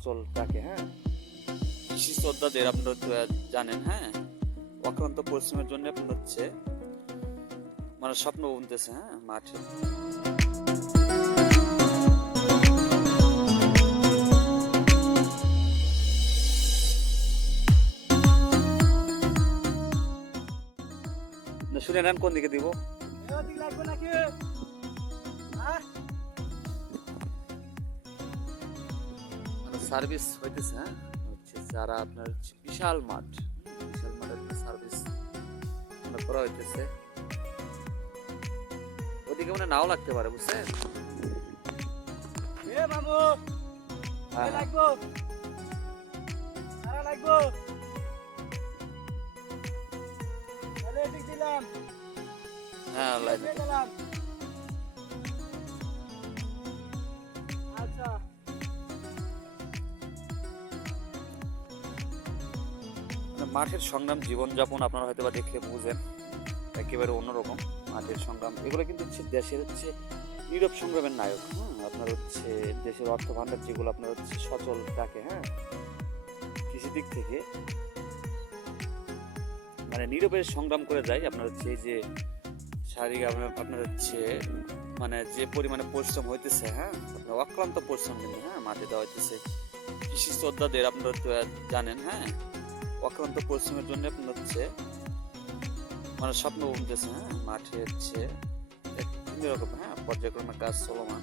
সচল থাকে। হ্যাঁ, কৃষি শ্রদ্ধাদের আপনারা তো জানেন। হ্যাঁ, অক্লান্ত পরিশ্রমের জন্য আপনার হচ্ছে মানে স্বপ্ন বুনতেছে। হ্যাঁ, মাঠে শুনে নেন কোন দিকে দিব। সার্ভিস হইতেছে। হ্যাঁ, হচ্ছে যারা আপনার হচ্ছে বিশাল মাঠের সার্ভিস করা হইতেছে। ওদিকে মানে নাও লাগতে পারে, বুঝছেন? হ্যাঁ, হ্যাঁ, মাঠের সংগ্রাম জীবনযাপন আপনারা হয়তো বা দেখলে বুঝেন, একেবারে অন্যরকম মাঠের সংগ্রাম। এগুলো কিন্তু হচ্ছে দেশের হচ্ছে নীরব সংগ্রামের নায়ক। হ্যাঁ, আপনার হচ্ছে দেশের অর্থ ভাণ্ডার যেগুলো আপনার হচ্ছে সচল থাকে। হ্যাঁ, কৃষি দিক থেকে মানে নীরবের সংগ্রাম করে যায়। আপনার হচ্ছে এই যে শারীরিক আপনার হচ্ছে মানে যে পরিমাণে পরিশ্রম হইতেছে। হ্যাঁ, আপনার অক্লান্ত পরিশ্রম কিন্তু হ্যাঁ মাঠে দেওয়া হইতেছে। কৃষি শ্রদ্ধাদের আপনারা তো জানেন। হ্যাঁ, অক্লান্ত পরিশ্রমের জন্য আপনার হচ্ছে মানে স্বপ্ন বুনতেছে। হ্যাঁ, মাঠে হচ্ছে বিভিন্ন রকম হ্যাঁ পর্যায়ক্রমে কাজ চলমান।